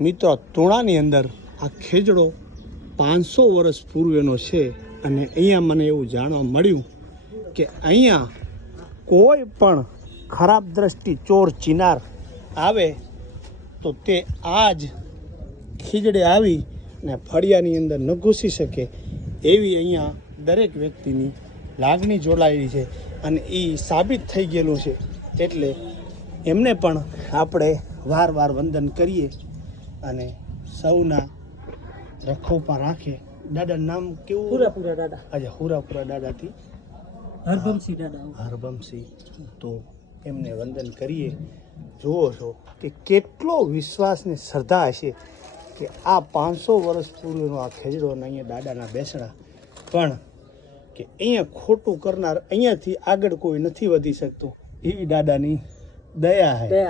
મિત્રો તોણાની અંદર આ ખેજડો 500 વર્ષ પૂર્વેનો છે અને અહીંયા મને એવું જાણવા મળ્યું કે અહીંયા કોઈ પણ ખરાબ દ્રષ્ટિ ચોર ચિનાર આવે તો તે આ જ ખીજડે આવી ને ફળિયાની અંદર ન ઘૂસી શકે એવી અહીંયા દરેક વ્યક્તિની લાગણી જોડાયેલી છે અને એ સાબિત થઈ ગયેલું છે. એટલે એમને પણ આપણે વાર વંદન કરીએ અને સૌના રખોપા રાખે. દાદાનું નામ કેવું? હુરાપુરા દાદા. અચ્છા, હુરાપુરા દાદાથી હરભમસિંહ દાદા. હરભમસિંહ. તો એમને વંદન કરીએ. જુઓ છો કે કેટલો વિશ્વાસ ને શ્રદ્ધા હશે કે આ 500 વર્ષ પૂર્વેનો આ ખેજડો અને અહીંયા દાદાના બેસણા, પણ કે અહીંયા ખોટું કરનાર અહીંયાથી આગળ કોઈ નથી વધી શકતું એવી દાદાની દયા છે.